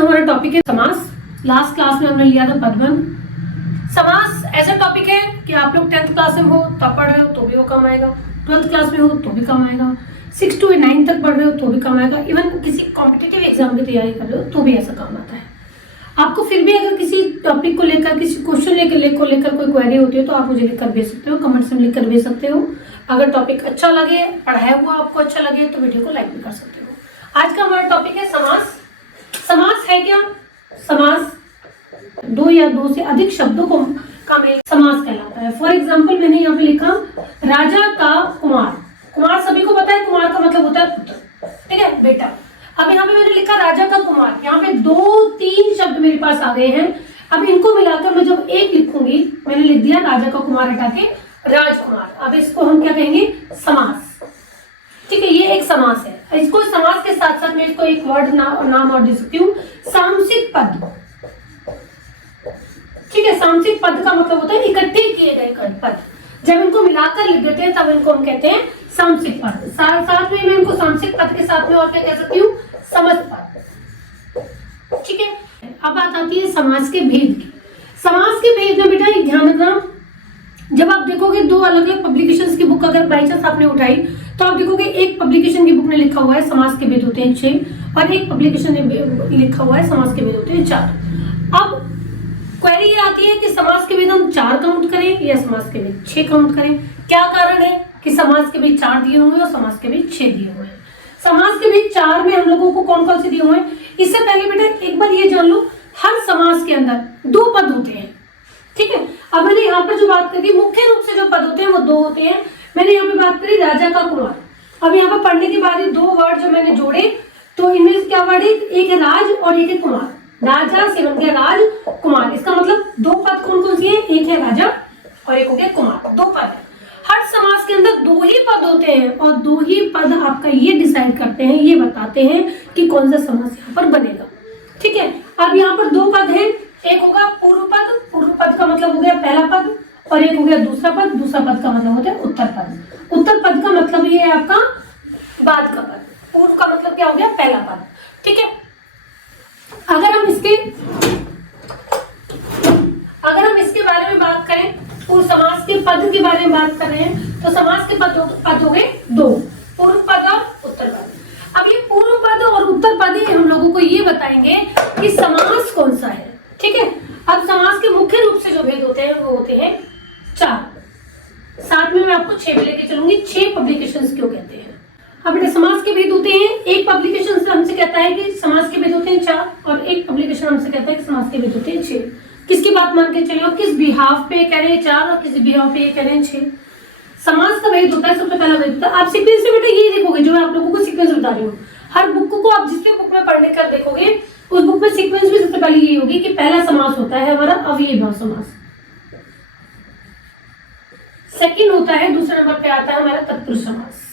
का हमारा टॉपिक है समास। लास्ट क्लास में हमने लिया था पदबंध। समास ऐसा टॉपिक है कि आप लोग 10th क्लास में हो तब पढ़ रहे हो तो भी वो काम आएगा, 12th क्लास में हो तो भी काम आएगा, 6 to 9 तक पढ़ रहे हो तो भी काम आएगा, इवन किसी कॉम्पिटिटिव एग्जाम की तैयारी कर रहे हो तो भी ऐसा काम आता है आपको। फिर भी अगर किसी टॉपिक को लेकर, किसी क्वेश्चन लेकर कोई क्वेरी होती है तो आप मुझे लिखकर भेज सकते हो, कमेंट्स में लिखकर भेज सकते हो। अगर टॉपिक अच्छा लगे, पढ़ाया हुआ आपको अच्छा लगे तो वीडियो को लाइक भी कर सकते हो। आज का हमारा टॉपिक है समास। समास है क्या? समास दो या दो से अधिक शब्दों को का मेल समास कहलाता है। फॉर एग्जाम्पल मैंने यहाँ पे लिखा राजा का कुमार। कुमार सभी को पता है, कुमार का मतलब होता है पुत्र, ठीक है बेटा। अब यहाँ पे मैंने लिखा राजा का कुमार, यहाँ पे 2-3 शब्द मेरे पास आ गए हैं। अब इनको मिलाकर मैं जब एक लिखूंगी, मैंने लिख दिया राजा का कुमार हटा के राजकुमार। अब इसको हम क्या कहेंगे? समास, ठीक है। ये एक समास है। इसको समास के साथ साथ मैं इसको एक वर्ड नाम और दे सकती हूँ, सामसिक पद, ठीक है। सामसिक पद का मतलब होता है इकट्ठे किए गए पद। जब इनको मिलाकर लिख देते हैं तब इनको हम कहते हैं सामसिक पद। साथ में मैं इनको सामसिक पद के साथ में और क्या कह सकती हूँ? समस्त पद, ठीक है। अब बात आती है समास के भेद की। समास के भेद में बेटा एक ध्यान रखना, जब आप देखोगे दो अलग अलग पब्लिकेशंस की बुक अगर बाई चांस आपने उठाई तो आप देखोगे एक पब्लिकेशन की बुक में लिखा हुआ है समास के भेद होते हैं 6 और एक पब्लिकेशन ने लिखा हुआ है समास के भेद होते हैं 4। अब क्वेरी ये आती है कि समास के भेद हम 4 काउंट करें या समास के भेद 6 काउंट करें। क्या कारण है कि समास के भेद 4 दिए हुए और समास के भेद 6 दिए हुए हैं? समास के भेद 4 में हम लोगों को कौन कौन से दिए हुए हैं? इससे पहले बेटा एक बार ये जान लो, हर समास के अंदर 2 पद होते हैं, ठीक है। अब मैंने यहाँ पर जो बात करी, मुख्य रूप से जो पद होते हैं वो 2 होते हैं। मैंने यहाँ पे बात करी राजा का कुमार। अब यहाँ पर पढ़ने के बाद ये 2 वर्ड जो मैंने जोड़े तो इनमें क्या वर्ड है? एक है राज और एक है कुमार। राजा से बन गया राज कुमार। इसका मतलब 2 पद कौन कौन से हैं? एक है राजा और एक हो गया कुमार। 2 पद है। हर समास के अंदर 2 ही पद होते हैं और 2 ही पद आपका ये डिसाइड करते हैं, ये बताते हैं कि कौन सा समास यहाँ पर बनेगा, ठीक है। अब यहाँ पर 2 पद हैं। एक होगा पूर्व पद। पूर्व पद का मतलब हो गया पहला पद और एक हो गया दूसरा पद। दूसरा पद का मतलब होता है उत्तर पद। उत्तर पद का मतलब ये है आपका बाद का पद। पूर्व का मतलब क्या हो गया? पहला पद, ठीक है। अगर हम इसके बारे में बात करें, पूर्व समास के पद के बारे में बात कर रहे हैं तो समास के पद हो गए 2, पूर्व पद और उत्तर पद। अब ये पूर्व पद और उत्तर पद ही हम लोगों को ये बताएंगे कि समास कौन सा है, ठीक है। अब समास के मुख्य रूप से जो भेद होते हैं वो होते हैं 4। साथ में मैं आपको 6 भी लेके चलूंगी। 6 पब्लिकेशंस क्यों कहते हैं? अब बेटा समास के भेद होते हैं, एक पब्लिकेशन से हमसे कहता है कि समास के भेद होते हैं 4 और एक पब्लिकेशन हमसे कहता है कि समास के भेद होते हैं 6। किसकी बात मान के चले हो? किस बिहाफ पे कह रहे हैं 4 और किस बिहाफ पे कह रहे हैं 6? समास का भेद होता है, सबसे पहला भेद होता है, आप सीक्वेंस से बेटा ये देखोगे जो मैं आप लोगों को सीक्वेंस बता रही हूँ, हर बुक को आप जिस भी बुक में पढ़ने कर देखोगे उस बुक में सीक्वेंस भी सबसे पहले यही होगी कि पहला समास होता है हमारा अव्ययीभाव समास, सेकंड होता है, दूसरे नंबर पे आता है हमारा तत्पुरुष समास,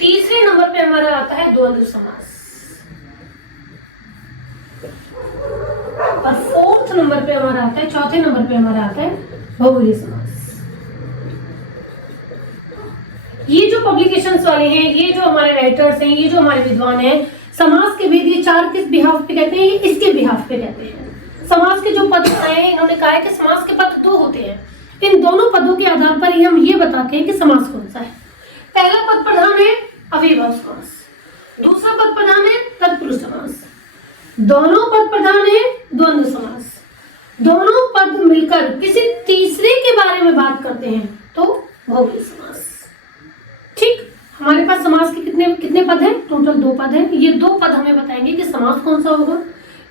तीसरे नंबर पे हमारा आता है द्वंद्व समास और 4th नंबर पे हमारा आता है, चौथे नंबर पे हमारा आता है बहुव्रीहि समास। ये जो पब्लिकेशंस वाले हैं, ये जो हमारे राइटर्स हैं, ये जो हमारे विद्वान हैं, समास के भेद ये 4 किस बिहाफ पे कहते हैं? ये इसके बिहाफ पे कहते हैं। समास के जो पद हैं, इन्होंने कहा है कि समास के पद 2 होते हैं। इन दोनों पदों के आधार पर ही हम ये बताते हैं कि समास कौन सा है। पहला पद प्रधान है अव्ययीभाव समास, दूसरा पद प्रधान है तत्पुरुष समास, दोनों पद प्रधान है द्वंद्व समास। दोनों पद मिलकर किसी तीसरे के बारे में बात करते हैं तो बहुव्रीहि समास, ठीक। हमारे पास समास के कितने पद हैं? टोटल 2 पद हैं। ये 2 पद हमें बताएंगे कि समास कौन सा होगा।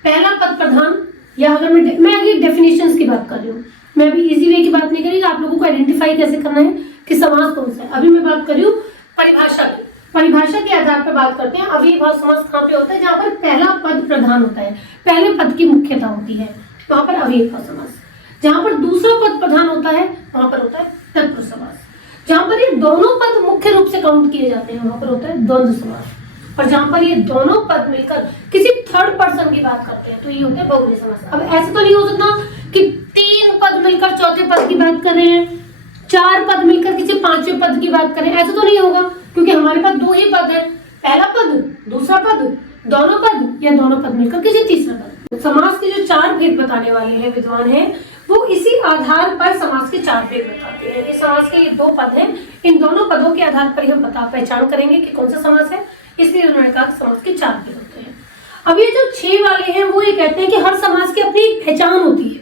पहला पद प्रधान, या अगर मैं अगली डेफिनेशंस की बात कर रही हूँ, मैं अभी इजी वे की बात नहीं कर रही, आप लोगों को आइडेंटिफाई कैसे करना है कि समास कौन सा है। अभी मैं बात कर रही हूँ परिभाषा की। परिभाषा के आधार पर बात करते हैं अव्ययीभाव समास कहाँ पे होता है? जहाँ पर पहला पद प्रधान होता है, पहले पद की मुख्यता होती है, वहां पर अव्ययीभाव समास। जहाँ पर दूसरा पद प्रधान होता है वहां पर होता है तत्पुरुष समास। जहाँ पर ये दोनों पद मुख्य रूप से काउंट किए जाते हैं वहां पर होता है द्वंद्व समास। और जहाँ पर ये दोनों पद मिलकर किसी थर्ड पर्सन की बात करते हैं तो ये होता है बहुव्रीहि समास। अब ऐसा तो नहीं हो सकता कि 3 पद मिलकर चौथे पद की बात कर रहे हैं, 4 पद मिलकर किसी 5वें पद की बात करें, ऐसा तो नहीं होगा क्योंकि हमारे पास 2 ही पद है। पहला पद, दूसरा पद, दोनों पद या दोनों पद मिलकर किसी तीसरा पद। समास के जो 4 भेद बताने वाले हैं विद्वान हैं, वो इसी आधार पर समास के 4 भेद बताते हैं कि समास के ये 2 पद हैं, इन दोनों पदों के आधार पर ही हम पहचान करेंगे कि कौन सा समास है, इसलिए उन्होंने कहा समास के 4 भेद होते हैं। अब ये जो 6 वाले हैं वो ये कहते हैं कि हर समास की अपनी एक पहचान होती है,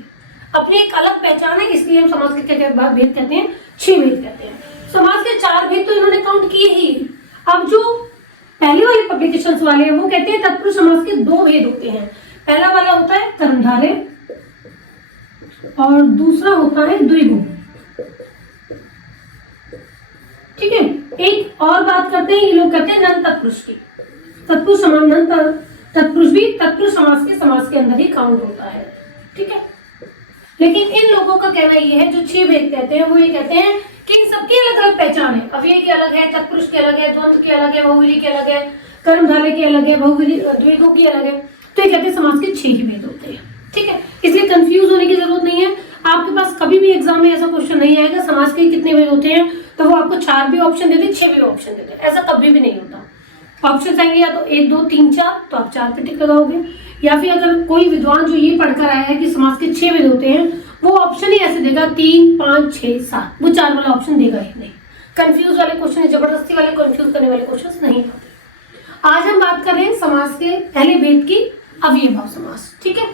अपनी एक अलग पहचान है, इसलिए हम समास के क्या भेद कहते हैं, 6 भेद कहते हैं। समास के 4 भेद तो इन्होंने काउंट किए ही। अब जो पहले वाले पब्लिकेशंस वाले हैं वो कहते हैं तत्पुरुष समास के 2 भेद होते हैं। पहला वाला होता है कर्मधारय और दूसरा होता है द्विगु। ठीक है, एक और बात करते हैं, ये लोग कहते हैं नन तत्पुरुष की। तत्पुरुष समास, तत्पुरुष भी तत्पुरुष समास के अंदर ही काउंट होता है। ठीक है, लेकिन इन लोगों का कहना ये है, जो 6 भेद कहते हैं वो ये कहते हैं कि इन सबकी अलग अलग पहचान है। अव्यय की अलग है, तत्पुरुष की अलग है, द्वंद्व की अलग है, बहुव्रीहि की अलग है, कर्मधारय की अलग है, बहुव्रीहि द्विगु की अलग है। तो ये कहते हैं समास के 6 ही भेद होते हैं। ठीक है, इसलिए कंफ्यूज होने की जरूरत नहीं है। आपके पास कभी भी एग्जाम में ऐसा क्वेश्चन नहीं आएगा समास के कितने भेद होते हैं तो वो आपको 4 भी ऑप्शन देते, 6 भी ऑप्शन देते, ऐसा कभी भी नहीं होता। ऑप्शन आएंगे या तो 1 2 3 4, तो आप 4 पे टिक लगाओगे, या फिर अगर कोई विद्वान जो ये पढ़कर आया है कि समास के 6 भेद होते हैं वो ऑप्शन ही ऐसे देगा 3 5 6 7, वो 4 वाला ऑप्शन देगा ही नहीं। कंफ्यूज वाले क्वेश्चन, जबरदस्ती वाले कंफ्यूज करने वाले क्वेश्चन नहीं होते। आज हम बात कर रहे हैं समास के पहले भेद की, अव्ययीभाव समास। ठीक है,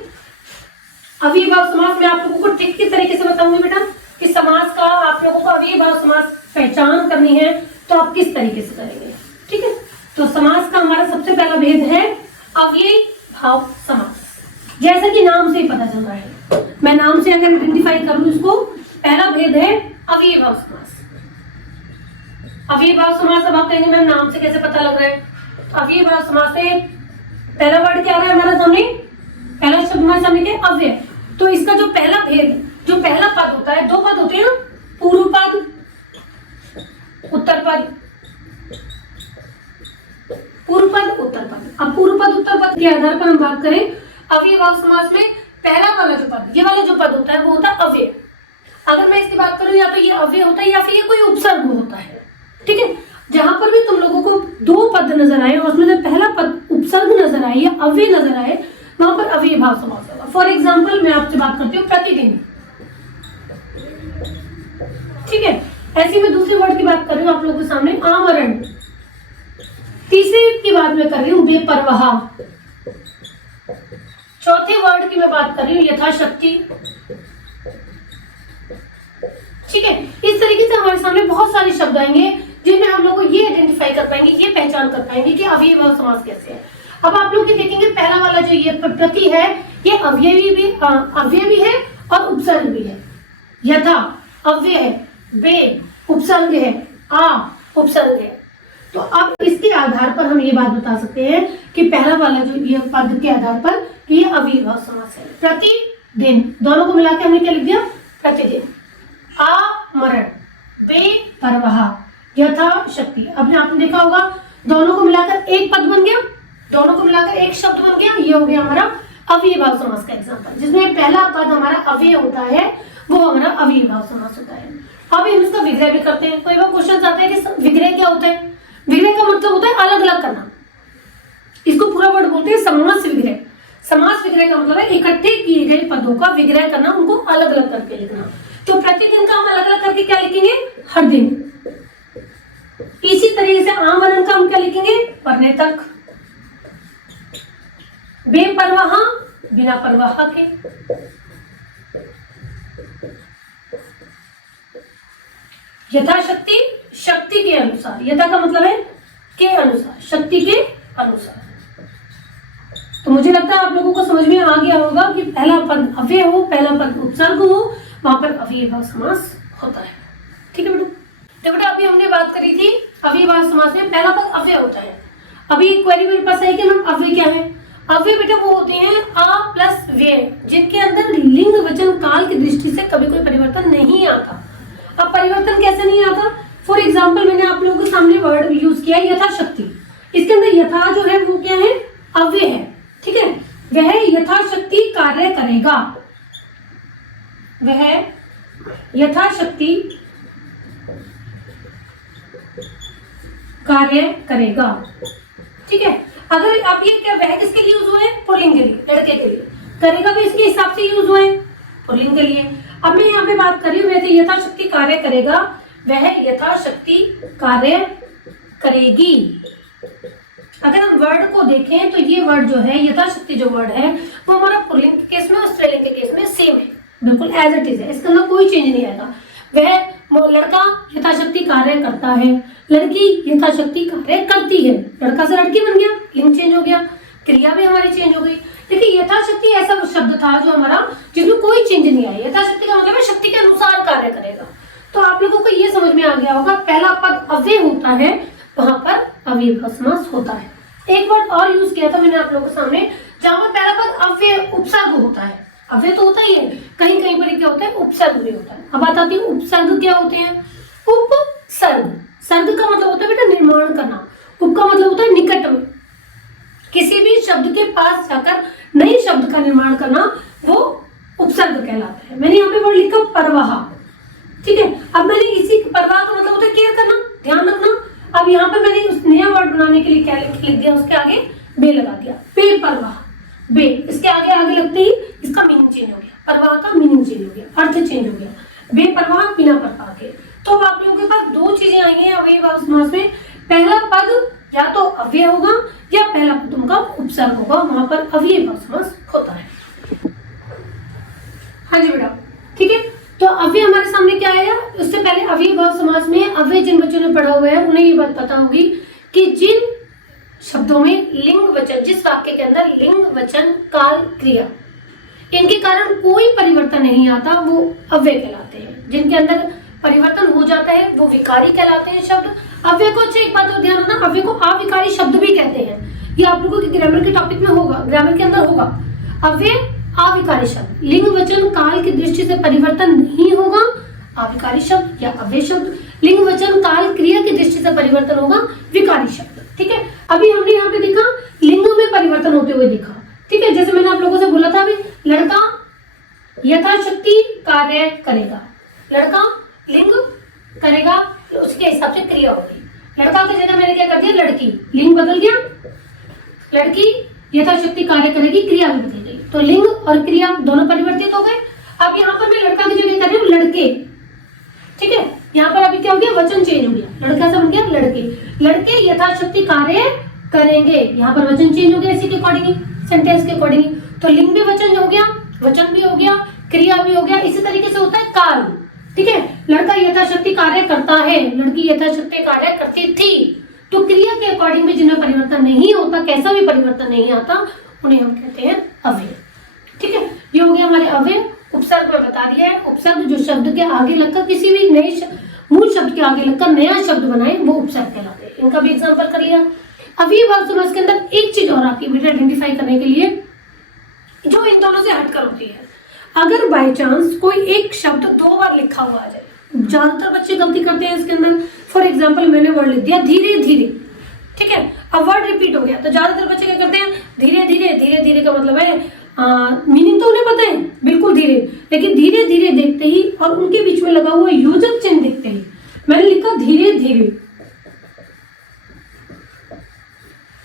अव्ययीभाव समास में आप लोगों को ट्रिक की तरीके से बताऊंगी बेटा कि समास का आप लोगों को अव्ययीभाव समास पहचान करनी है तो आप किस तरीके से करेंगे। ठीक है, तो समास का हमारा सबसे पहला भेद है अव्ययीभाव समास। जैसा कि नाम से ही पता चल रहा है, मैं नाम से अगर आइडेंटिफाई करूं इसको, पहला भेद है अव्ययीभाव समास। अव्ययीभाव समास, अब आप कहेंगे मैम नाम से कैसे पता लग रहा है, तो अव्ययीभाव समास से पहला वर्ड क्या आ रहा है हमारा सामने, पहला शब्द हमारे सामने क्या, अव्यय। तो इसका जो पहला भेद, जो पहला पद होता है, 2 पद होते हैं ना, पूर्व पद उत्तर पद, पूर्व पद उत्तर पद। अब पूर्व पद उत्तर पद के आधार पर हम बात करें अव्ययीभाव समास में, पहला वाला जो पद, ये वाला जो पद होता है वो होता है अव्यय। अगर मैं इसकी बात करूं या तो ये अव्यय होता है या फिर ये कोई उपसर्ग होता है। ठीक है, जहां पर भी तुम लोगों को 2 पद नजर आए और उसमें से पहला पद उपसर्ग नजर आए या अव्यय नजर आए, वहां पर अव्ययीभाव समास होगा। फॉर एग्जाम्पल मैं आपसे बात करती हूँ प्रतिदिन। ठीक है, ऐसी मैं दूसरे वर्ड की बात कर रही हूँ आप लोगों के सामने, आमरण। तीसरे की बात मैं कर रही हूँ बेपरवाह। चौथे वर्ड की मैं बात कर रही हूँ यथाशक्ति। ठीक है, इस तरीके से हमारे सामने बहुत सारे शब्द आएंगे जिनमें हम लोग को ये आइडेंटिफाई कर पाएंगे, ये पहचान कर पाएंगे कि अव्ययीभाव समास कैसे है। अब आप लोग ये देखेंगे पहला वाला जो ये प्रति है, ये अव्यय भी है और उपसर्ग भी है। यथा अव्यय है, बे उपसर्ग है, आ उपसर्ग है। तो अब इसके आधार पर हम ये बात बता सकते हैं कि पहला वाला जो ये पद के आधार पर कि ये अव्ययीभाव समास है। प्रतिदिन, दोनों को मिला के हमने क्या लिख दिया, प्रतिदिन। आमरण, बेपरवाह, यथाशक्ति। अब आपने देखा होगा दोनों को मिलाकर एक पद बन गया, दोनों को मिलाकर एक शब्द बन गया, ये हो गया हमारा अव्ययीभाव समास का एग्जांपल, जिसमें पहला पद हमारा अव्यय होता है, वो हमारा अव्ययीभाव समास होता है। अब हम इसका विग्रह भी करते हैं। कोई बार क्वेश्चन आता है कि विग्रह क्या होता है, विग्रह का मतलब होता है अलग अलग करना, इसको पूरा वर्ड बोलते हैं समास विग्रह। समास विग्रह का मतलब है इकट्ठे किए गए पदों का विग्रह करना, उनको अलग अलग करके लिखना। तो प्रतिदिन का हम अलग अलग करके क्या लिखेंगे, हर दिन। इसी तरीके से आमरण का हम क्या लिखेंगे, पढ़ने तक। बेपरवाह, बिना परवाह के। यथाशक्ति, शक्ति के अनुसार। यथा का मतलब है के अनुसार, शक्ति के अनुसार। तो मुझे लगता है आप लोगों को समझ में आ गया होगा कि पहला पद अव्यय हो, पहला पद उपसर्ग हो, वहां पर अव्ययीभाव समास होता है। ठीक है बेटा, तो बेटा अभी हमने बात करी थी अव्ययीभाव समास में पहला पद अव्यय होता है। अभी एक क्वेरी मेरे पास है कि मैम अव्यय क्या है। अव्यय बेटा वो होते हैं अ प्लस व्यय, जिनके अंदर लिंग वचन काल की दृष्टि से कभी कोई परिवर्तन नहीं आता। अब परिवर्तन कैसे नहीं आता, फॉर एग्जाम्पल मैंने आप लोगों के सामने वर्ड यूज किया यथाशक्ति। इसके अंदर यथा जो है वो क्या है, अव्यय है। ठीक है, वह यथाशक्ति कार्य करेगा, वह यथाशक्ति कार्य करेगा। ठीक है। अगर अब ये क्या वह किसके लिए यूज हुए, पुल्लिंग के लिए, लड़के के लिए, करेगा भी इसके हिसाब से यूज हुए, पुल्लिंग के लिए। अब मैं यहाँ पे बात कर रही हूँ, वैसे यथाशक्ति कार्य करेगा, वह यथाशक्ति कार्य करेगी। अगर हम वर्ड को देखें तो ये वर्ड जो है यथाशक्ति जो वर्ड है वो हमारा पुल्लिंग के केस में और स्त्रीलिंग के केस में सेम है, बिल्कुल एज इट इज है, इसके अंदर कोई चेंज नहीं आएगा। वह लड़का यथाशक्ति कार्य करता है, लड़की यथाशक्ति कार्य करती है, लड़का से लड़की बन गया, लिंग चेंज हो गया, क्रिया भी हमारी चेंज हो गई। देखिए यथाशक्ति ऐसा शब्द था जो हमारा जिसमें कोई चेंज नहीं आया। यथाशक्ति का मतलब है शक्ति के अनुसार कार्य करेगा। तो आप लोगों को ये समझ में आ गया होगा, पहला पद अव्यय होता है वहां पर अव्ययीभाव समास होता है। एक वर्ड और यूज किया था मैंने आप लोगों के सामने, जहां पर पहला पद अव्यय उपसर्ग होता है। अव्यय तो होता ही है, कहीं कहीं पर क्या होता है, उपसर्ग भी होता है। अब बात आती है उपसर्ग क्या होते हैं। उपसर्ग, सर्ग का मतलब होता है बेटा निर्माण करना, उप का मतलब होता है निकट में, किसी भी शब्द के पास जाकर नए शब्द का निर्माण करना वो उपसर्ग कहलाता है। मैंने यहाँ पे वर्ड लिखा परवाह, ठीक है। अब मैंने इसी परवाह का मतलब होता है केयर करना, ध्यान रखना। अब यहाँ पर मैंने उस नया वर्ड बनाने के लिए क्या लिख दिया, उसके आगे बे लगा दिया, बेपरवाह, बे इसके आगे आगे लगते ही इसका मीनिंग चेंज हो गया, परवाह का मीनिंग चेंज हो गया, अर्थ चेंज हो गया, बेपरवाह बिना परवाह के। तो आप लोगों के पास दो चीजें आई हैं अव्ययीभाव समास में, पहला पद या तो अव्यय होगा या पहला पद उनका उपसर्ग होगा, वहां पर अव्ययीभाव समास होता है। हाँ जी बेटा, ठीक है। तो अव्यय हमारे सामने क्या आया, उससे पहले अव्ययीभाव समास में अव्यय जिन बच्चों ने पढ़ा हुआ है उन्हें ये बात पता होगी कि जिन शब्दों में लिंग वचन, जिस वाक्य के अंदर लिंग वचन काल क्रिया इनके कारण कोई परिवर्तन नहीं आता वो अव्यय कहलाते हैं। जिनके अंदर परिवर्तन हो जाता है वो विकारी कहलाते हैं शब्द। अव्यय को, अच्छा एक बात और ध्यान रखना, अव्यय को अविकारी शब्द भी कहते हैं। ये आप लोगों के ग्रामर के टॉपिक में होगा, ग्रामर के अंदर होगा। अव्यय अविकारी शब्द, लिंग वचन काल की दृष्टि से परिवर्तन नहीं होगा, अविकारी शब्द या अव्यय शब्द। लिंग वचन काल क्रिया की दृष्टि से परिवर्तन होगा, विकारी शब्द, ठीक है। अभी हमने यहाँ पे देखा लिंग में परिवर्तन होते हुए देखा, ठीक है। जैसे मैंने आप लोगों से बोला था अभी, लड़का यथाशक्ति कार्य करेगा, लड़का लिंग करेगा, उसके हिसाब से क्रिया होगी। लड़का की जगह मैंने क्या कर दिया, लड़की, लिंग बदल गया, लड़की यथाशक्ति कार्य करेगी, क्रिया भी बदल गई, तो लिंग और क्रिया दोनों परिवर्तित हो गए। अब यहाँ पर मैं लड़का की जगह कर रही हूँ लड़के, ठीक है। यहाँ पर अभी क्या हो गया, वचन चेंज हो गया, लड़का से बन गया लड़के, लड़के यथाशक्ति कार्य करेंगे, यहाँ पर वचन चेंज हो गया इसी के अकॉर्डिंग, सेंटेंस के अकॉर्डिंग। तो लिंग भी वचन हो गया, वचन भी हो गया, क्रिया भी हो गया। इसी तरीके से होता है काल, ठीक है। लड़का यथाशक्ति कार्य करता है, लड़की यथाशक्ति कार्य करती थी। तो क्रिया के अकॉर्डिंग में जिनमें परिवर्तन नहीं होता, कैसा भी परिवर्तन नहीं आता, उन्हें हम कहते हैं अव्यय, ठीक है। ये हो गया हमारे अव्यय। उपसर्ग में बता दिया है, उपसर्ग जो शब्द के आगे लगकर किसी भी नए मूल शब्द के आगे लगकर नया शब्द बनाए वो उपसर्ग कहलाते हैं। इनका भी एग्जांपल कर लिया। अव्ययीभाव समास के अंदर एक चीज और आती है आइडेंटिफाई करने के लिए, जो इन दोनों से हटकर होती है। अगर बाय चांस कोई एक शब्द दो बार लिखा हुआ आ जाए, ज्यादातर बच्चे गलती करते हैं इसके अंदर। फॉर एग्जाम्पल मैंने वर्ड लिख दिया धीरे धीरे, ठीक है। अब वर्ड रिपीट हो गया तो ज्यादातर बच्चे क्या करते हैं, धीरे धीरे, धीरे धीरे का मतलब है मीनिंग तो उन्हें पता है बिल्कुल धीरे, लेकिन धीरे धीरे देखते ही और उनके बीच में लगा हुआ योजक चिन्ह देखते ही, मैंने लिखा धीरे धीरे,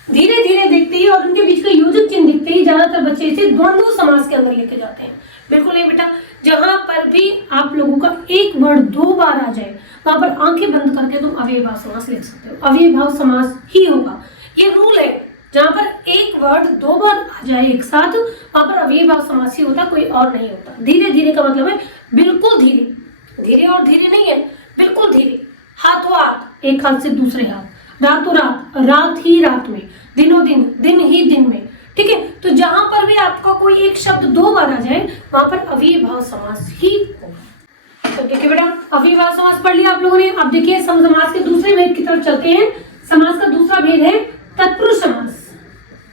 धीरे धीरे देखते ही और उनके बीच में योजक चिन्ह दिखते ही ज्यादातर बच्चे इसे द्वंद्व समास के अंदर लेके जाते हैं। बिल्कुल नहीं बेटा, जहां पर भी आप लोगों का एक वर्ड दो बार आ जाए वहां पर आंखें बंद करके तुम अव्ययीभाव समास लिख सकते हो, अव्ययीभाव समास ही होगा, ये रूल है। जहां पर एक वर्ड दो बार आ जाए एक साथ वहां पर अव्ययीभाव समास ही होता, कोई और नहीं होता। धीरे धीरे का मतलब है बिल्कुल धीरे, धीरे और धीरे नहीं है, बिल्कुल धीरे। हाथों हाथ, एक हाथ से दूसरे हाथ, रातों रात, रात ही रात में, दिनों दिन, दिन ही दिन में, ठीक है। तो जहां पर भी आपका कोई एक शब्द दो बार आ जाए वहां पर अव्ययीभाव समास ही होगा। तो देखिए बेटा, अव्ययीभाव समास पढ़ लिया आप लोगों ने। अब देखिए समास के दूसरे भेद की तरफ चलते हैं। समास का दूसरा भेद है तत्पुरुष समास,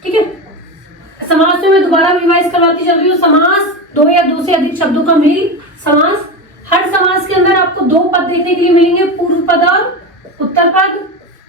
ठीक है। समास में मैं दोबारा रिवाइज करवाती चल रही हूँ। समास दो या दो से अधिक शब्दों का मेल समास। हर समास के अंदर आपको दो पद देखने के लिए मिलेंगे, पूर्व पद और उत्तर पद।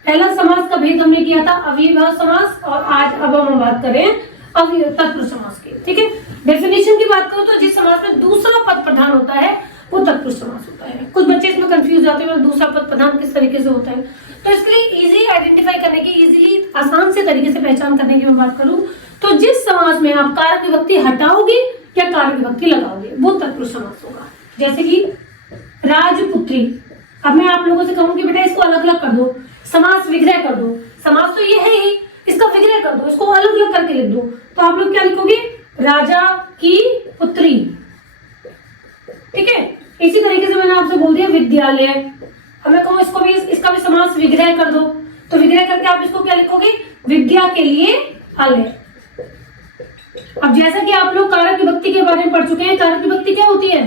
पहला समास का भेद हमने किया था अव्ययीभाव समास, और आज अब हम बात करें तत्पुरुष समास की, ठीक है। डेफिनेशन की बात करूं तो जिस समास में दूसरा पद प्रधान होता है वो तत्पुरुष समास होता है। कुछ बच्चे इसमें कंफ्यूज जाते हैं दूसरा पद प्रधान किस तरीके से होता है, तो इसके लिए इजी आइडेंटिफाई करने की, इजीली आसान से तरीके से पहचान करने की मैं बात करूं तो जिस समास में आप कारक विभक्ति हटाओगे या कारक विभक्ति लगाओगे वो तत्पुरुष समास होगा। जैसे कि राजपुत्री, अब मैं आप लोगों से कहूंगी बेटा इसको अलग अलग कर दो, समास विग्रह कर दो, समास तो ये है ही, इसका विग्रह कर दो, इसको अलग अलग करके लिख दो, तो आप लोग क्या लिखोगे? राजा की पुत्री। ठीक है, इसी तरीके से मैंने आपसे बोल दिया विद्यालय, अब मैं कहूँ इसको भी, इसका भी समास विग्रह कर दो, तो विग्रह करके आप इसको क्या लिखोगे? विद्या के लिए आलय। अब जैसा कि आप लोग कारक विभक्ति के बारे में पढ़ चुके हैं, कारक विभक्ति क्या होती है?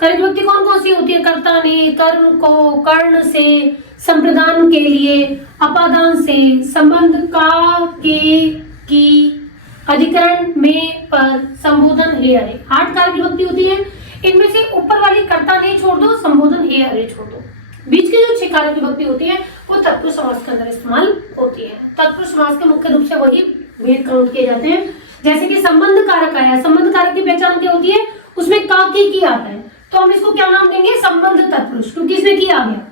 कारक विभक्ति कौन कौन सी होती है? कर्ता ने, कर्म को, कर्ण से, संप्रदान के लिए, अपादान से, संबंध का, के, की, अधिकरण में, पर, संबोधन, हे, अरे। 8 कारक विभक्ति होती है। इनमें से ऊपर वाली कर्ता ने छोड़ दो, संबोधन, हे, अरे छोड़ दो। बीच की जो 6 कारक विभक्ति होती है वो तत्पुरुष समास के अंदर इस्तेमाल होती है। तत्पुरुष समास के मुख्य रूप से वही भेद काउंट किए जाते हैं। जैसे कि संबंध कारक आया, संबंध कारक की पहचान क्या होती है? उसमें का, की आता है, तो हम इसको क्या नाम देंगे? संबंध तत्पुरुष, क्योंकि इसमें की आ गया।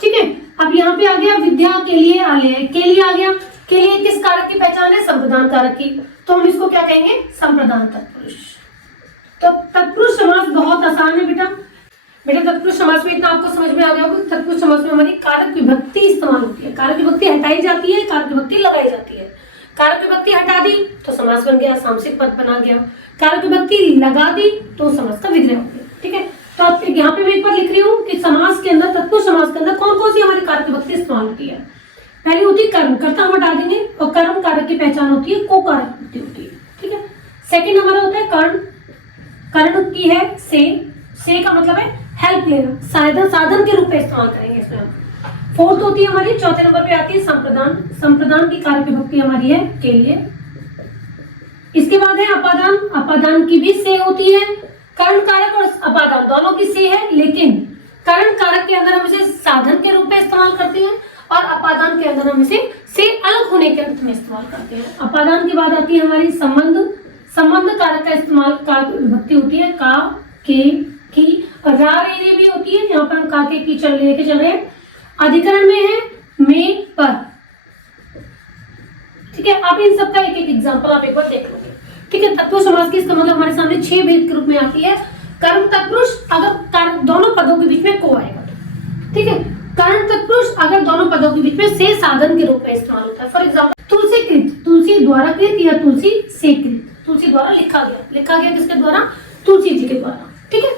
ठीक है, अब यहाँ पे आ गया विद्या के लिए आलय, के लिए आ गया, के लिए किस कारक की पहचान है? संप्रदान कारक की, तो हम इसको क्या कहेंगे? संप्रदान तत्पुरुष। तो तत्पुरुष समास बहुत आसान है बेटा। तत्पुरुष समास में इतना आपको समझ में आ गया होगा। तत्पुरुष समास में हमारी कारक विभक्ति इस्तेमाल होती है, कारक विभक्ति हटाई जाती है, कारक विभक्ति लगाई जाती है। कारक विभक्ति हटा दी तो समास बन गया, सामसिक पद बना गया। कारक विभक्ति लगा दी तो समास का विग्रह हो गया। ठीक है, तो आप यहाँ पे मैं एक बार लिख रही हूँ कि समास के अंदर, तत्पुरुष समास के अंदर कौन कौन सी हमारी कारक विभक्ति इस्तेमाल होती है? पहली होती है कर्म, कर्ता हम हटा देंगे, और कर्म कारक की पहचान होती है, को कारक विभक्ति होती है। ठीक है, सेकंड हमारा होता है कर्ण, कर्ण की है से का मतलब है हेल्प लेना, साधन के रूप में इस्तेमाल करेंगे इसमें हम। फोर्थ होती है हमारी, चौथे नंबर पे आती है संप्रदान, संप्रदान की कारक विभक्ति हमारी है के लिए। इसके बाद है अपादान, अपादान की भी से होती है। कर्ण कारक और अपादान दोनों की से है, लेकिन कर्ण कारक के अंदर हम इसे साधन के रूप में इस्तेमाल करते हैं और अपादान के अंदर हम इसे से अलग होने के अर्थ में इस्तेमाल करते हैं। अपादान के बाद आती है हमारी संबंध, संबंध कारक का इस्तेमाल कारक विभक्ति होती है का, के, की, रा, रे भी होती है। यहाँ पर हम का, के, की लेके चल रहे हैं। अधिकरण में है में, पर। ठीक है, आप इन सबका एक एक एग्जांपल आप एक बार देख लोगे। ठीक है, तत्पुरुष समास की इसका मतलब हमारे सामने 6 भेद के रूप में आती है। कर्म तत्पुरुष अगर दोनों पदों के बीच में को आएगा तो। ठीक है, कर्ण तत्पुरुष अगर दोनों पदों के बीच में से साधन के रूप में इस्तेमाल होता है। फॉर एग्जाम्पल तुलसी कृत, तुलसी द्वारा कृत या तुलसी से कृत, तुलसी द्वारा लिखा गया किसके द्वारा? तुलसी जी के द्वारा। ठीक है,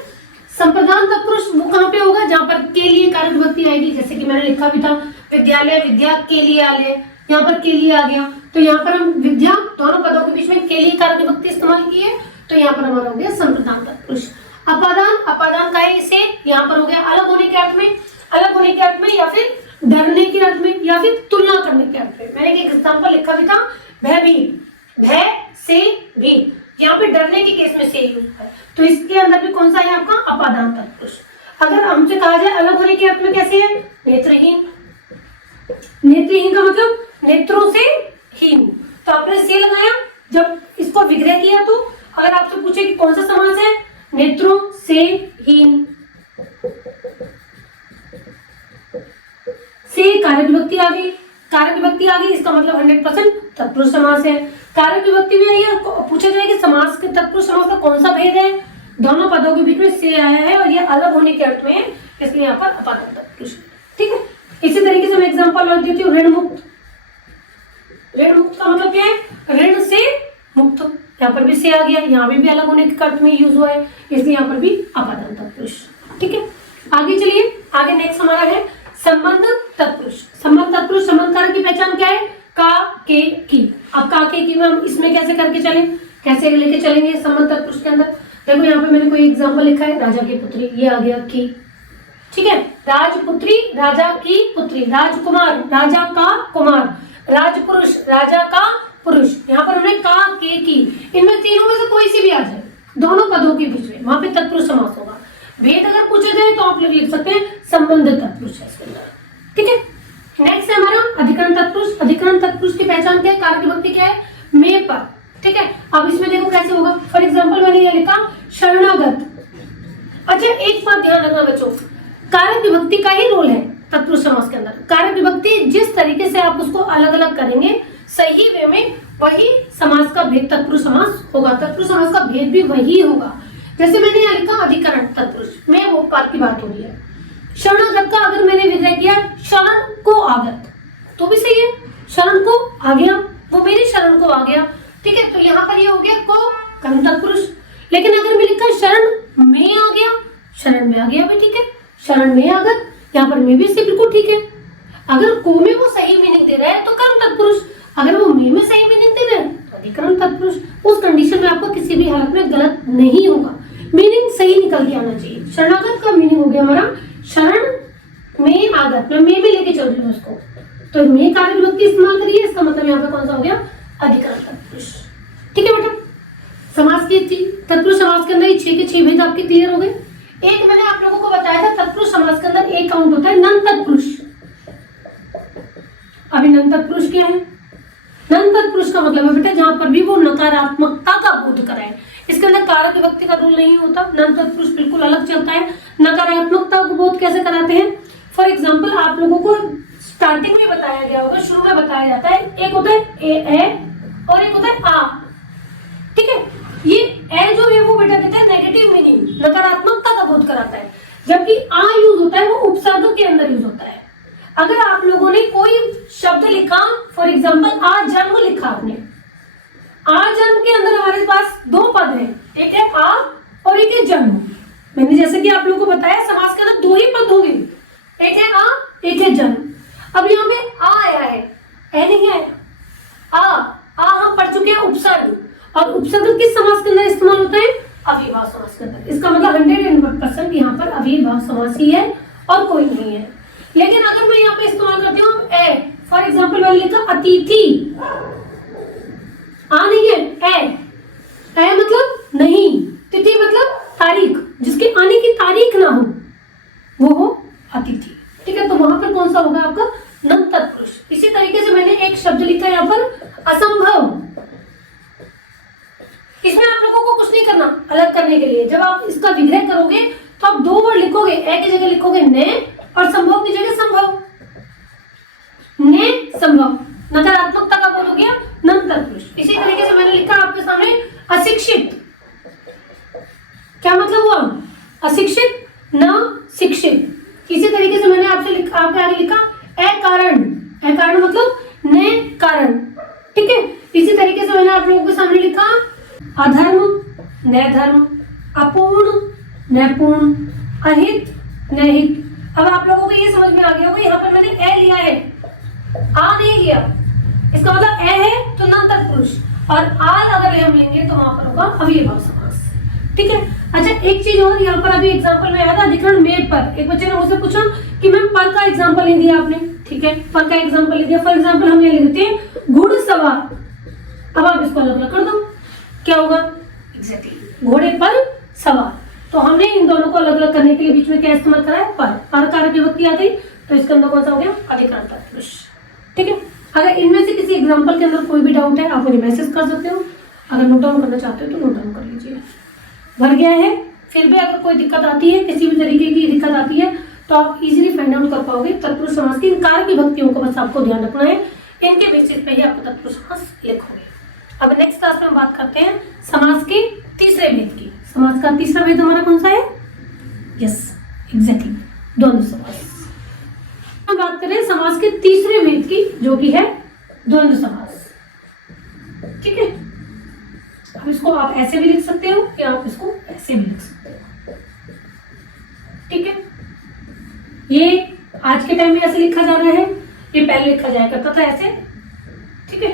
संप्रदान तत्पुरुष वो कहाँ पे होगा? जहाँ पर के लिए कारक विभक्ति आएगी, जैसे कि मैंने लिखा भी था विद्यालय, विद्या के लिए आलय, यहाँ पर के लिए आ गया, तो यहाँ पर हम विद्या दोनों पदों के बीच में के लिए कारक विभक्ति इस्तेमाल की है, तो यहाँ पर हमारा हो गया संप्रदान तत्पुरुष। अपादान, अपादान का है इसे, यहाँ पर हो गया अलग होने के अर्थ में, अलग होने के अर्थ में, या फिर डरने के अर्थ में, या फिर तुलना करने के अर्थ में। मैंने एक एग्जाम्पल लिखा भी था भयभीत, भय से भी, यहाँ पे डरने के केस में से यूज है, तो इसके अंदर भी कौन सा है आपका? अपादान तत्पुरुष। अगर हमसे कहा जाए अलग होने के अर्थ में कैसे है? नेत्रहीन, नेत्रहीन का मतलब नेत्रों से हीन, तो आपने से लगाया। जब इसको विग्रह किया तो अगर आपसे पूछे कि कौन सा समास है? नेत्रों से हीन, से कारक विभक्ति आ गई, कारक विभक्ति आ गई, इसका मतलब 100% तत्पुरुष समास है। कारक विभक्ति भी आई है, पूछा जाए कि समास के तत्पुरुष समास का कौन सा भेद है? दोनों पदों के बीच में से आया है और ये अलग होने के अर्थ में है, इसलिए यहाँ पर अपादान तत्पुरुष। ठीक है, इसी तरीके से मैं एग्जांपल और देती हूँ। ऋण मुक्त, ऋण मुक्त का मतलब क्या है? ऋण से मुक्त, यहाँ पर भी से आ गया, यहाँ भी अलग होने के अर्थ में यूज हुआ है, इसलिए यहाँ पर भी अपादान तत्पुरुष। ठीक है, आगे चलिए, आगे नेक्स्ट हमारा है संबंध तत्पुरुष। संबंध तत्पुरुष, संबंध कारक की पहचान क्या है? का, के, की। अब का, के, की में हम इसमें कैसे करके चले, कैसे लेके चलेंगे संबंध तत्पुरुष के अंदर? देखो यहाँ पे मैंने कोई एग्जांपल लिखा है, राजा की पुत्री, ये आ गया की। ठीक है, राजपुत्री, राजा की पुत्री, राजकुमार, राजा का कुमार, राजपुरुष, राजा का पुरुष। यहाँ पर हमने का, के, की, इनमें तीनों में से कोई सी भी आ जाए दोनों पदों के बीच में, वहां पे तत्पुरुष समास होगा। भेद अगर पूछे जाए तो आप लोग लिख सकते हैं संबंध तत्पुरुष है इसके अंदर। ठीक है, नेक्स्ट है हमारा अधिकरण तत्पुरुष। अधिकरण तत्पुरुष की पहचान क्या है? कारक विभक्ति क्या है? में, पर। ठीक है, अब इसमें देखो कैसे होगा। फॉर एग्जाम्पल मैंने ये लिखा शरणागत। अच्छा, एक बात ध्यान रखना बच्चों, कारक विभक्ति का ही रोल है तत्पुरुष समास के अंदर। कारक विभक्ति तरीके से आप उसको अलग अलग करेंगे सही वे में, वही समास का भेद तत्पुरुष समास होगा। तत्पुरुष समास का भेद भी वही होगा। जैसे मैंने यहाँ लिखा अधिकरण तत्पुरुष में, वो पाठ की बात हो रही है। शरणागत का अगर मैंने विग्रह किया शरण को आगत, तो भी सही है, शरण को आ गया, वो मेरी शरण को आ गया, ठीक है। तो यहाँ पर ये हो गया को कर्म तत्पुरुष। लेकिन अगर मैं लिखा शरण में आ गया, शरण में आ गया भी ठीक है, शरण में आगत, यहाँ पर में भी से बिल्कुल ठीक है। अगर को में वो सही मीनिंग दे रहा है तो कर्म तत्पुरुष, अगर वो में सही मीनिंग दे रहा है तो अधिकरण तत्पुरुष। उस कंडीशन में आपको किसी भी हालत में गलत नहीं होगा, मीनिंग सही निकल के आना चाहिए। शरणागत का मीनिंग हो गया हमारा शरण में आगत, मैं में लेके चल रही हूँ उसको, तो में कार्य विभक्ति इस्तेमाल करिए, इसका मतलब यहाँ पे कौन सा हो गया अधिकरण तत्पुरुष, ठीक है बेटा। समास की तत्पुरुष समास के अंदर ये 6 के 6 भेद आपके क्लियर हो गए। एक मैंने आप लोगों को बताया था तत्पुरुष समास के अंदर एक काउंट होता है नन तत्पुरुष। अभी नन तत्पुरुष क्या है? नन तत्पुरुष का मतलब है बेटा जहां पर भी वो नकारात्मकता का बोध कराए। इसके अंदर कारक विभक्ति का रूल नहीं होता, नन तत्पुरुष बिल्कुल अलग चलता है। नकारात्मकता को बोध कैसे कराते हैं? फॉर एग्जाम्पल आप लोगों को स्टार्टिंग में बताया गया होगा, शुरू में बताया जाता है, एक होता है ए और एक होता है आ, ठीक है। ये ए जो है वो बेटा देता है नेगेटिव मीनिंग, नकारात्मकता का बोध कराता है, जबकि आ यूज होता है वो उपसर्ग के अंदर यूज होता है। अगर आप लोगों ने कोई शब्द लिखा, फॉर एग्जाम्पल आ जन्म लिखा आपने, आ जन्म के अंदर हमारे पास 2 पद हैं, एक है आ और एक है जन्म। मैंने जैसे कि आप लोगों को बताया समास के अंदर 2 ही पद होंगे, एक है आ एक है जन्म। अब यहाँ पे आ आया है, ए नहीं है, आ हम पढ़ चुके हैं उपसर्ग, और उपसर्ग किस समास के अंदर इस्तेमाल होता है? अव्ययभाव समास के अंदर। इसका मतलब 100% यहाँ पर अव्ययभाव समास ही है और कोई नहीं है। लेकिन अगर मैं यहाँ पे इस्तेमाल करती हूँ ए, फॉर एग्जाम्पल मैंने लिखा अतिथि, आ नहीं है, ए मतलब नहीं, तिथि मतलब तारीख, जिसके आने की तारीख ना हो वो हो अतिथि, ठीक है। तो वहां पर कौन सा होगा आपका नन तत्पुरुष। इसी तरीके से मैंने एक शब्द लिखा है यहाँ पर असंभव, इसमें आप लोगों को कुछ नहीं करना अलग करने के लिए। जब आप इसका विग्रह करोगे तो आप 2 वर्ड लिखोगे, ए की जगह लिखोगे ने और संभव की जगह संभव, ने संभव, नकारात्मकता का बोल हो गया नन तत्पुरुष। इसी तरीके से मैंने लिखा आपके सामने अशिक्षित, क्या मतलब हुआ? अशिक्षित न शिक्षित। इसी तरीके से मैंने आपके आगे लिखा अकारण, अकारण मतलब ने कारण, ठीक है। इसी तरीके से मैंने आप लोगों के सामने लिखा अधर्म नैधर्म, अपूर्ण नैपूर्ण, अहित नैहित। अब आप लोगों को ये समझ में आ गया होगा, यहाँ पर मैंने ए लिया है, आ नहीं लिया, इसका मतलब ए है तो नन तत्पुरुष, और आल अगर हम लेंगे तो वहां पर होगा अव्ययभाव समास, ठीक है। अच्छा एक चीज और, यहाँ पर अभी एग्जांपल में आया था अधिकरण में पर, एक बच्चे ने मुझसे पूछा कि मैम पर का एग्जांपल नहीं दिया आपने, ठीक है, पर का एग्जांपल नहीं दिया। फॉर एग्जांपल हम ये लिखते हैं घुड़सवार, अब आप इसको अलग अलग कर दो, क्या होगा? एग्जैक्टली घोड़े पर सवार। तो हमने इन दोनों को अलग अलग करने के लिए बीच में क्या इस्तेमाल करा है? पर कारक विभक्ति आ गई, तो इसके अंदर कौन सा हो गया? अधिकरण तत्पुरुष, ठीक है। अगर इनमें से किसी एग्जांपल के अंदर कोई भी डाउट है आप मुझे मैसेज कर सकते हो, अगर नोट डाउन करना चाहते हो तो नोट डाउन कर लीजिए। भर गया है, फिर भी अगर कोई दिक्कत आती है, किसी भी तरीके की दिक्कत आती है, तो आप इजीली फाइंड आउट कर पाओगे। तत्पुरुष समास की इन कारक विभक्तियों को बस आपको ध्यान रखना है, इनके बेसिस पे ही आपको तत्पुरुष समास लिखोगे। अब नेक्स्ट क्लास में हम बात करते हैं समास के तीसरे भेद की। समास का तीसरा भेद हमारा कौन सा है? यस एग्जैक्टली द्वंद्व समास। हम बात करें समास के तीसरे भेद की, जो कि है द्वंद्व समास, ठीक है। अब इसको आप ऐसे भी लिख सकते हो या आप इसको ऐसे भी लिख सकते हो, ठीक है। ये आज के टाइम में ऐसे लिखा जा रहा है, ये पहले लिखा जाया करता था ऐसे, ठीक है।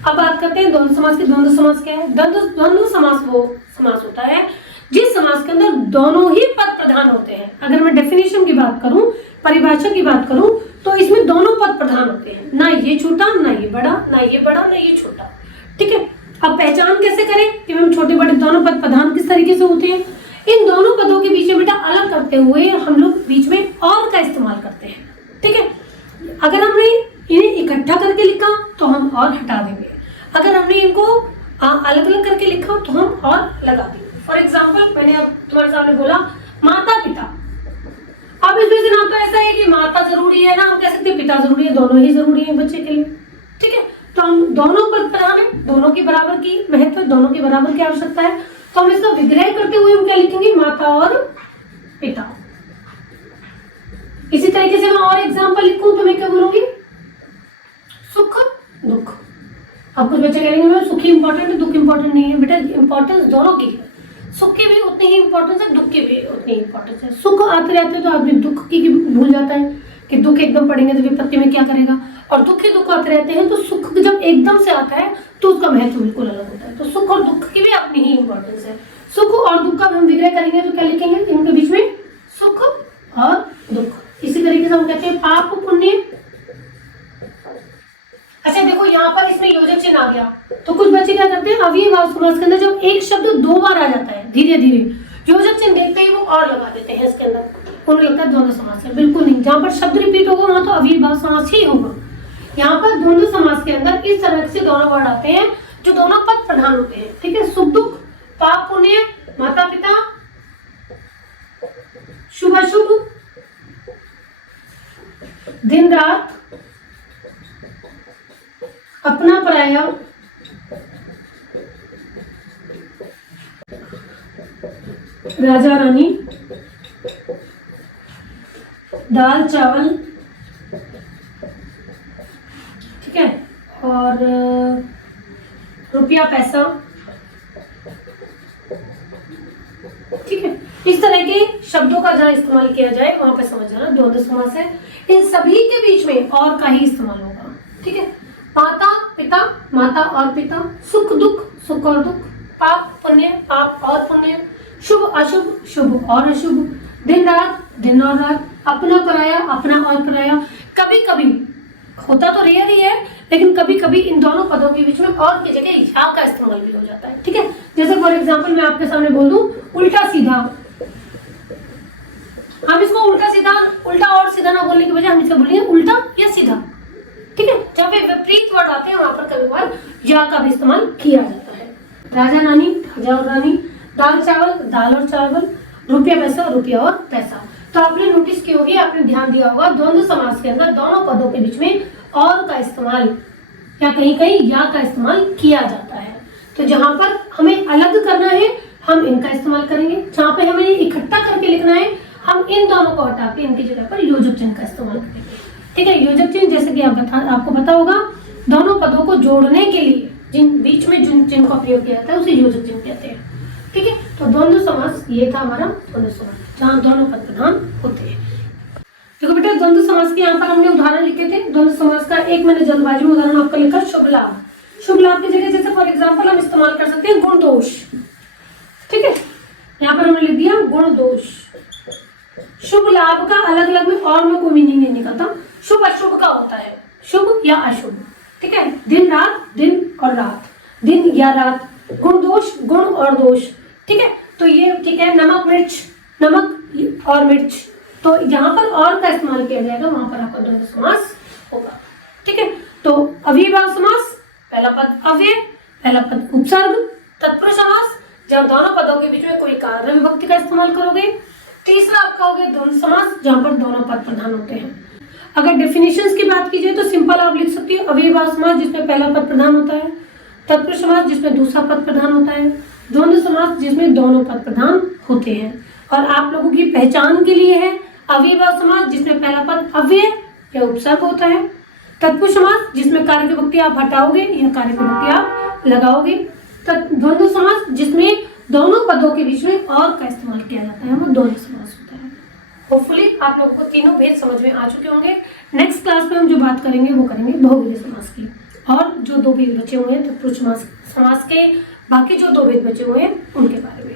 अब बात करते हैं द्वंद्व समास की। द्वंद्व समास क्या है? द्वंद्व समास वो समास होता है जिस समास के अंदर दोनों ही पद प्रधान होते हैं। अगर मैं डेफिनेशन की बात करूं, परिभाषा की बात करूं, तो इसमें दोनों पद प्रधान होते हैं, ना ये छोटा ना ये बड़ा, ना ये बड़ा ना ये छोटा, ठीक है। अब पहचान कैसे करें कि मैम छोटे बड़े दोनों पद प्रधान किस तरीके से होते हैं? इन दोनों पदों के बीच में बेटा अलग करते हुए हम लोग बीच में और का इस्तेमाल करते हैं, ठीक है। अगर हमने इन्हें इकट्ठा करके लिखा तो हम और हटा देंगे, अगर हमने इनको अलग अलग करके लिखा तो हम और लगा देंगे। फॉर एग्जाम्पल मैंने अब तुम्हारे सामने बोला माता पिता, अब इसमें से ना तो ऐसा है कि माता जरूरी है ना हम कह सकते पिता जरूरी है, दोनों ही जरूरी है बच्चे के लिए। ठीक है, तो हम दोनों पद प्रधान है, दोनों की बराबर की महत्व, दोनों की बराबर की आवश्यकता है, तो हम इसका विग्रह करते हुए हम क्या लिखेंगे, माता और पिता। इसी तरीके से मैं और एग्जाम्पल लिखूं तो मैं क्या बोलूंगी, सुख दुख। अब कुछ बच्चे कहेंगे मैम सुख ही इंपॉर्टेंट है, दुख इंपॉर्टेंट नहीं है। बेटा इंपॉर्टेंस दोनों की है, सुख की भी उतनी ही इंपॉर्टेंस है, दुख की भी उतनी ही इंपॉर्टेंस है। सुख आते रहते तो आदमी दुख की भूल जाता है कि दुख एकदम पड़ेंगे तो विपत्ति में क्या करेगा, और दुख ही दुख आते रहते हैं तो सुख जब एकदम से आता है तो उसका महत्व बिल्कुल अलग होता है। तो सुख और दुख की भी अपनी ही इंपॉर्टेंस है। सुख और दुख का हम विग्रह करेंगे तो क्या लिखेंगे, इनके बीच में सुख और दुख। इसी तरीके से हम कहते हैं पाप पुण्य। अच्छा देखो यहाँ पर इसमें योजक चिन्ह आ गया, तो कुछ बच्चे क्या करते हैं, अव्ययीभाव समास के अंदर जब एक शब्द 2 बार आ जाता है धीरे धीरे, योजक चिन्ह देखते ही वो और लगा देते हैं इसके अंदर, उनको लगता है द्वंद्व समास है। बिल्कुल नहीं, जहाँ पर शब्द रिपीट होगा वहां तो अव्ययीभाव समास ही होगा। यहाँ पर द्वंद्व समास के अंदर इस तरह से दोनों वर्ड आते हैं जो दोनों पद प्रधान होते हैं। ठीक है, सुख दुख, पाप पुण्य, माता पिता, शुभ अशुभ, दिन रात, अपना पराया, राजा रानी, दाल चावल, ठीक है, और रुपया पैसा। ठीक है, इस तरह के शब्दों का जहां इस्तेमाल किया जाए वहां पे समझ जाना द्वंद्व समास है। इन सभी के बीच में और का ही इस्तेमाल होगा। ठीक है, माता पिता, माता और पिता, सुख दुख, सुख और दुख, पाप पुण्य, पाप और पुण्य, शुभ अशुभ, शुभ और अशुभ, दिन रात, दिन और रात, अपना पराया, अपना और पराया। कभी कभी होता तो रेयर ही है, लेकिन कभी कभी इन दोनों पदों के बीच में और की जगह या का इस्तेमाल भी हो जाता है। ठीक है, जैसे फॉर एग्जाम्पल मैं आपके सामने बोल दूं उल्टा सीधा, हम इसको उल्टा सीधा, उल्टा और सीधा ना बोलने की वजह हम इसे बोलेंगे उल्टा या सीधा। ठीक है, जब वे विपरीत वर्ड आते हैं वहां पर कभी बार या का भी इस्तेमाल किया जाता है। राजा रानी, राजा और रानी, दाल चावल, दाल और चावल, रुपया पैसा, रुपया और पैसा। तो आपने नोटिस की होगी, आपने ध्यान दिया होगा द्वंद्व समास के अंदर दोनों पदों के बीच में और का इस्तेमाल या कहीं कहीं या का इस्तेमाल किया जाता है। तो जहां पर हमें अलग करना है हम इनका इस्तेमाल करेंगे, जहां पर हमें इकट्ठा करके लिखना है हम इन दोनों को हटा के इनकी जगह पर योजक चिन्ह का इस्तेमाल करेंगे। ठीक है, योजक चिन्ह जैसे कि आपको पता होगा दोनों पदों को जोड़ने के लिए जिन बीच में जिन चिन्ह का प्रयोग किया जाता है उसे योजक चिन्ह कहते हैं। ठीक है, तो द्वंद्व समास ये था हमारा द्वंद्व समास जहाँ दोनों पद प्रधान होते हैं। देखो बेटा द्वंद्व समास के यहाँ पर हमने उदाहरण लिखे थे। द्वंद्व समास का एक मैंने जल्दबाजी में उदाहरण आपका लिखा शुभ लाभ। शुभ लाभ की जगह जैसे फॉर एग्जाम्पल हम इस्तेमाल कर सकते हैं गुण दोष। ठीक है, यहाँ पर हमने लिख दिया गुण दोष। शुभ लाभ का अलग अलग में और में कोई मीनिंग नहीं निकलता, शुभ अशुभ का होता है, शुभ या अशुभ। ठीक है, दिन रात, दिन और रात, दिन या रात, गुण दोष, गुण और दोष। ठीक है, तो ये ठीक है, नमक मिर्च, नमक और मिर्च। तो जहां पर और का इस्तेमाल किया जाएगा वहां पर आपका द्वंद्व समास होगा। ठीक है, तो अव्ययीभाव समास, पहला पद अव्यय, पहला पद उपसर्ग। तत्पुरुष समास जब दोनों पदों के बीच में कोई कार्य विभक्ति का इस्तेमाल करोगे। तीसरा आपका हो गया द्वंद्व समास जहां पर दोनों पद प्रधान होते हैं। अगर डेफिनेशंस की बात की जाए तो सिंपल आप लिख सकते हो अव्ययीभाव समास जिसमें पहला पद प्रधान होता है, तत्पुरुष समास जिसमें दूसरा पद प्रधान होता है, द्वंद्व समास जिसमें दोनों पद प्रधान होते हैं। और आप लोगों की पहचान के लिए है अव्ययीभाव समास जिसमें पहला पद अव्यय या उपसर्ग होता है, तत्पुरुष समास जिसमें कार्य विभक्ति आप हटाओगे या कार्य विभक्ति आप लगाओगे, द्वंद्व समास जिसमें दोनों पदों के बीच में और का इस्तेमाल किया जाता है वो द्वंद्व समास होता है। होपफुली आप लोगों को तीनों भेद समझ में आ चुके होंगे। नेक्स्ट क्लास में हम जो बात करेंगे वो करेंगे बहुव्रीहि समास की, और जो 2 भेद बचे हुए हैं तत्पुरुष समास के बाकी जो 2 भेद बचे हुए हैं उनके बारे में।